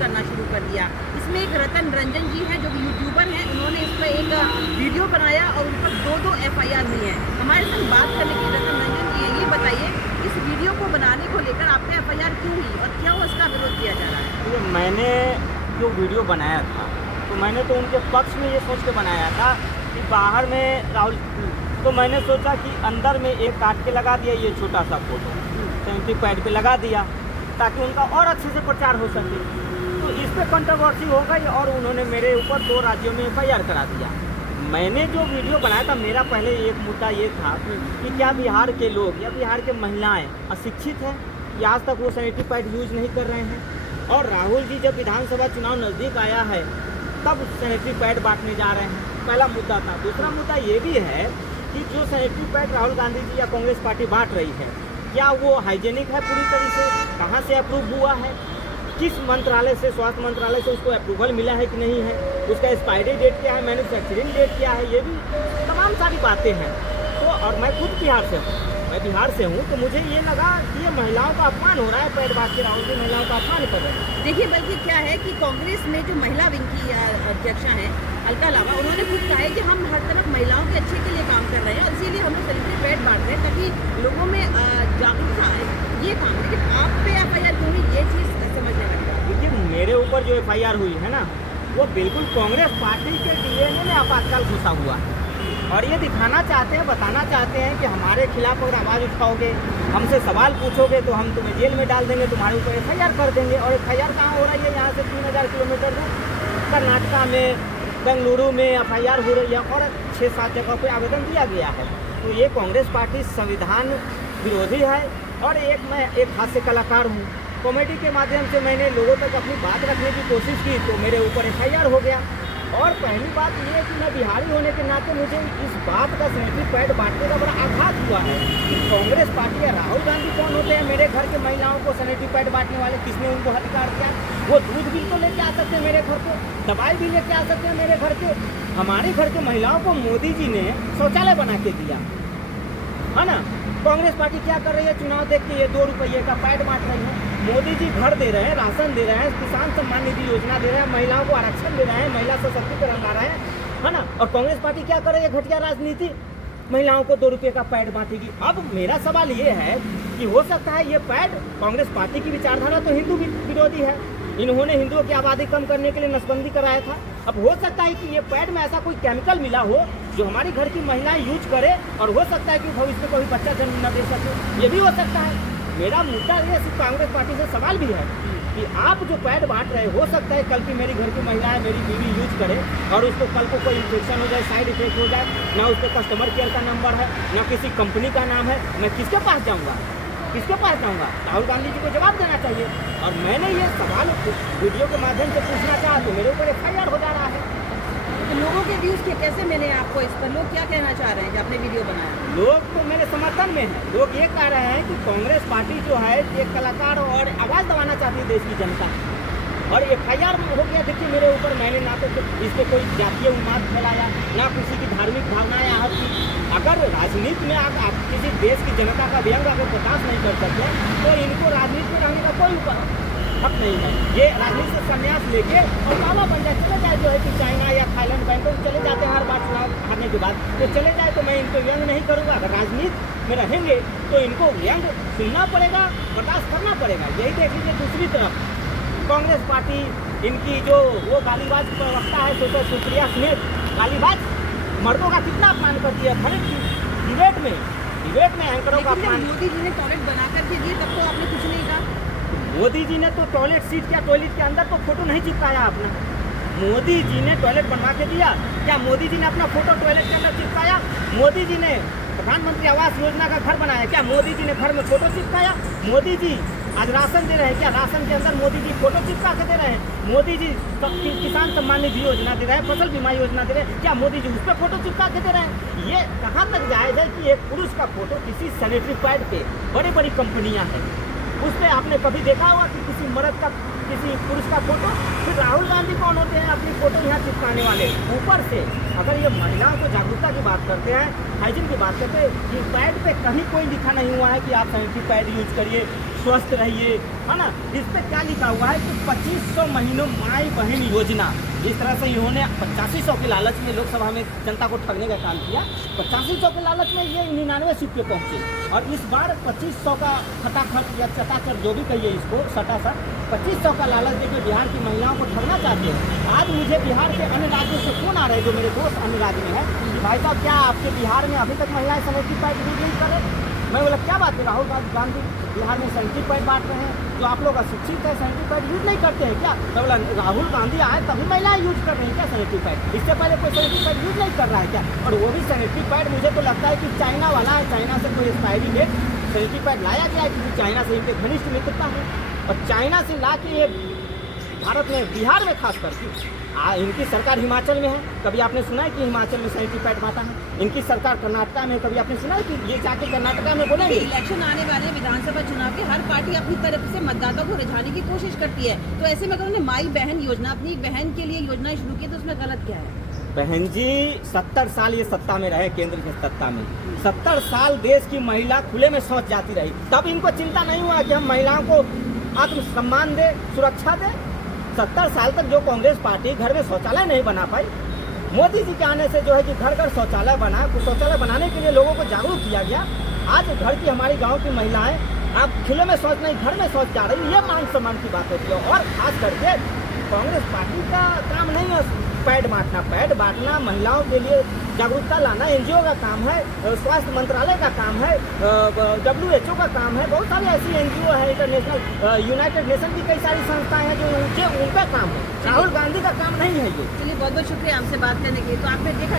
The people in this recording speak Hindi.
करना शुरू कर दिया। इसमें एक रतन रंजन जी हैं जो यूट्यूबर हैं, उन्होंने इस पर एक वीडियो बनाया और उन पर 2-2 FIR हुई हैं। हमारे साथ बात करने के लिए रतन रंजन जी ये बताइए, इस वीडियो को बनाने को लेकर आप पे FIR क्यों हुई और क्यों इसका विरोध किया जा रहा है? तो मैंने जो वीडियो बनाया था तो मैंने तो उनके पक्ष में ये सोच के बनाया था कि बाहर में राहुल, तो मैंने सोचा कि अंदर में एक काट के लगा दिया ये छोटा सा फोटो, सेंट्री पैड पे लगा दिया ताकि उनका और अच्छे से प्रचार हो सके। तो इस पर कंट्रोवर्सी हो गई और उन्होंने मेरे ऊपर 2 राज्यों में FIR करा दिया। मैंने जो वीडियो बनाया था, मेरा पहले एक मुद्दा ये था कि क्या बिहार के लोग या बिहार के महिलाएं अशिक्षित हैं या आज तक वो सैनिटरी पैड यूज नहीं कर रहे हैं। और राहुल जी जब विधानसभा चुनाव नज़दीक आया है तब सैनिटरी पैड बांटने जा रहे हैं, पहला मुद्दा था। दूसरा मुद्दा ये भी है कि जो सैनिटरी पैड राहुल गांधी जी या कांग्रेस पार्टी बांट रही है, क्या वो हाइजेनिक है पूरी तरह से, कहाँ से अप्रूव हुआ है, किस मंत्रालय से, स्वास्थ्य मंत्रालय से उसको अप्रूवल मिला है कि नहीं है, उसका एक्सपायरी डेट क्या है, मैन्युफैक्चरिंग डेट क्या है, ये भी तमाम सारी बातें हैं। तो और मैं खुद बिहार से हूँ, तो मुझे ये लगा कि ये महिलाओं का अपमान हो रहा है, पैड बांट के राहुल जी महिलाओं का अपमान कर रहे हैं। देखिए, बल्कि क्या है कि कांग्रेस में जो महिला विंग की अध्यक्षा हैं अलका लावा, उन्होंने खुद कहा है कि हम हर तरफ महिलाओं के अच्छे के लिए काम कर रहे हैं और इसीलिए हम लोग सैनिटरी पैड बांट रहे हैं ताकि लोगों में जागरूकता आए, ये काम। लेकिन आप पे FIR क्यों हुई, ये चीज़ समझने लगी। देखिए, मेरे ऊपर जो FIR हुई है ना, वो बिल्कुल कांग्रेस पार्टी के DNA में आपातकाल घुसा हुआ है और ये दिखाना चाहते हैं, बताना चाहते हैं कि हमारे खिलाफ अगर आवाज़ उठाओगे, हमसे सवाल पूछोगे तो हम तुम्हें जेल में डाल देंगे, तुम्हारे ऊपर FIR कर देंगे। और FIR कहाँ हो रही है? यहाँ से 3000 किलोमीटर दूर कर्नाटका में, बेंगलुरु में FIR हो रही है और 6-7 जगह पे आवेदन दिया गया है। तो ये कांग्रेस पार्टी संविधान विरोधी है। और मैं एक हास्य कलाकार हूँ, कॉमेडी के माध्यम से मैंने लोगों तक अपनी बात रखने की कोशिश की तो मेरे ऊपर FIR हो गया। और पहली बात ये है कि मैं बिहारी होने के नाते मुझे इस बात का सैनिटरी पैड बांटने का बड़ा आघात हुआ है कि कांग्रेस पार्टी या राहुल गांधी कौन होते हैं मेरे घर के महिलाओं को सैनिटरी पैड बांटने वाले, किसने उनको अधिकार दिया? वो दूध भी तो लेके आ सकते हैं मेरे घर पे, दवाई भी लेके आ सकते हैं मेरे घर के। हमारे घर के महिलाओं को मोदी जी ने शौचालय बना के दिया है ना। कांग्रेस पार्टी क्या कर रही है? चुनाव देख के ये 2 रुपये का पैड बांट रही है। मोदी जी घर दे रहे हैं, राशन दे रहे हैं, किसान सम्मान निधि योजना दे रहे हैं, महिलाओं को आरक्षण दे रहे हैं, महिला सशक्तिकरण ला रहे हैं, है ना। और कांग्रेस पार्टी क्या कर रही है? घटिया राजनीति, महिलाओं को 2 रुपये का पैड बांटेगी। अब मेरा सवाल ये है कि हो सकता है ये पैड, कांग्रेस पार्टी की विचारधारा तो हिंदू विरोधी है, इन्होंने हिंदुओं की आबादी कम करने के लिए नसबंदी कराया था। अब हो सकता है कि ये पैड में ऐसा कोई केमिकल मिला हो जो हमारी घर की महिलाएं यूज करे और हो सकता है कि भविष्य में कोई बच्चा जन्म न दे सके, ये भी हो सकता है। मेरा मुद्दा ये सिर्फ कांग्रेस पार्टी से सवाल भी है कि आप जो पैड बांट रहे, हो सकता है कल की मेरी घर की महिलाएं, मेरी बीवी यूज करे और उसको कल को कोई इन्फेक्शन हो जाए, साइड इफेक्ट हो जाए, ना उस पर कस्टमर केयर का नंबर है, ना किसी कंपनी का नाम है, मैं किसके पास जाऊँगा? राहुल गांधी जी को जवाब देना चाहिए। और मैंने ये सवाल वीडियो के माध्यम से पूछना चाहा तो मेरे ऊपर FIR हो जा रहा है। तो लोगों के व्यूज़ के कैसे मिले आपको? इस पर लोग क्या कहना चाह रहे हैं कि आपने वीडियो बनाया? लोग तो मेरे समर्थन में हैं। लोग ये कह रहे हैं कि कांग्रेस पार्टी जो है एक कलाकार और आवाज़ दबाना चाहती है देश की जनता और FIR हो गया। देखिए, मेरे ऊपर मैंने ना तो इस पर कोई जातीय उन्माद फैलाया, ना किसी की धार्मिक भावनाएं आहत की। अगर राजनीति में आप किसी देश की जनता का व्यंग अगर बर्दाश्त नहीं कर सकते तो इनको राजनीति में रहने का कोई हक नहीं है। ये राजनीति से संन्यास लेके और बाबा बन जाए, चले जाए, जो है कि चाइना या थाईलैंड बैंकों में चले जाते हैं हर बार चुनाव हारने के बाद, तो चले जाए तो मैं इनको व्यंग नहीं करूँगा। अगर राजनीति में रहेंगे तो इनको व्यंग सुनना पड़ेगा, बर्दाश्त करना पड़ेगा। यही देख लीजिए, दूसरी तरफ कांग्रेस पार्टी, इनकी जो वो गालीबाज प्रवक्ता है सोशल सुप्रिया समेत गालीबाज मर्दों का कितना अपमान करती है। हर डिबेट में एंकरों का अपमान। मोदी जी ने टॉयलेट बना करके दिए तब तो आपने कुछ नहीं कहा। मोदी जी ने तो टॉयलेट सीट या टॉयलेट के अंदर तो फोटो नहीं चिपकाया अपना। मोदी जी ने टॉयलेट बनवा के दिया, क्या मोदी जी ने अपना फोटो टॉयलेट के अंदर चिपकाया? मोदी जी ने प्रधानमंत्री आवास योजना का घर बनाया, क्या मोदी जी ने घर में फोटो चिपकाया? मोदी जी आज राशन दे रहे हैं, क्या राशन के अंदर मोदी जी फोटो चिपका के दे रहे हैं? मोदी जी किसान सम्मान निधि योजना दे रहे हैं, फसल बीमा योजना दे रहे हैं, क्या मोदी जी उस पर फोटो चिपका के दे रहे हैं? ये कहाँ तक जायज़ है कि एक पुरुष का फोटो किसी सैनिटरी पैड पे, बड़ी बड़ी कंपनियां हैं, उस पर आपने कभी देखा होगा कि किसी मर्द का, किसी पुरुष का फोटो? फिर राहुल गांधी कौन होते हैं अपनी फोटो यहाँ चिपकाने वाले? ऊपर से अगर ये महिलाओं को जागरूकता की बात करते हैं, हाइजीन की बात करते हैं, कि पैड पे कहीं कोई लिखा नहीं हुआ है कि आप सैनिटरी पैड यूज करिए, स्वस्थ रहिए, है ना। इस पे क्या लिखा हुआ है कि 2500 महीनों माई बहन योजना, जिस तरह से इन्होंने 8500 के लालच में लोकसभा में जनता को ठगने का काम किया, 8500 के लालच में ये 99 सीट पे पहुंचे और इस बार 2500 का फटाफट या चटाचट जो भी कहिए इसको सटासट 2500 का लालच देकर बिहार की महिलाओं को ठगना चाहते हैं। आज मुझे बिहार के अन्य राज्यों से फोन आ रहे हैं, जो मेरे दोस्त अन्य राज्य में है, कि भाई साहब क्या आपके बिहार में अभी तक महिलाएं सैनिटरी पैड यूज नहीं कर रहे। मैं बोला क्या बात है, राहुल गांधी बिहार में सैनिटरी पैड बांट रहे हैं, जो आप लोग अशिक्षित है सैनिटरी पैड यूज नहीं करते हैं क्या। तो बोला राहुल गांधी आए तभी महिलाएं यूज कर रही हैं क्या सैनिटरी पैड, इससे पहले कोई सैनिटरी पैड यूज नहीं कर रहा है क्या। और वो भी सैनिटरी पैड मुझे तो लगता है कि चाइना वाला है, चाइना से कोई एक्सपायरी डेट सैनिटरी पैड लाया गया है, क्योंकि चाइना से इनके घनिष्ठ मित्रता है और चाइना से ला के ये भारत में बिहार में खास करके इनकी सरकार हिमाचल में है, कभी आपने सुना है कि हिमाचल में सैनिटरी पैड बांटा है। इनकी सरकार कर्नाटका में, कभी आपने सुना है कि ये जाके कर्नाटका में बोलेंगे। इलेक्शन आने वाले विधानसभा चुनाव के हर पार्टी अपनी तरफ से मतदाता को रिझाने की कोशिश करती है, तो ऐसे में अगर उन्होंने माई बहन योजना अपनी बहन के लिए योजना शुरू की तो उसमें गलत क्या है। बहन जी 70 साल ये सत्ता में रहे, केंद्र की सत्ता में 70 साल देश की महिला खुले में शौच जाती रही, तब इनको चिंता नहीं हुआ कि हम महिलाओं को आत्मसम्मान दे, सुरक्षा दे। 70 साल तक जो कांग्रेस पार्टी घर में शौचालय नहीं बना पाई, मोदी जी के आने से जो है कि घर घर शौचालय बना, शौचालय बनाने के लिए लोगों को जागरूक किया गया। आज घर की हमारी गांव की महिलाएं आप खुले में शौच नहीं, घर में शौच जा रही, ये मान सम्मान की बात होती है। और खास करके कांग्रेस पार्टी का काम नहीं है पैड बांटना, पैड बांटना महिलाओं के लिए जागरूकता लाना एनजीओ का काम है, स्वास्थ्य मंत्रालय का काम है, WHO का काम है, बहुत सारी ऐसी एनजीओ है, इंटरनेशनल यूनाइटेड नेशन की कई सारी संस्थाएं हैं जो उनका काम है। राहुल गांधी का काम नहीं है ये। चलिए बहुत बहुत शुक्रिया हमसे बात करने के लिए। तो आपने देखा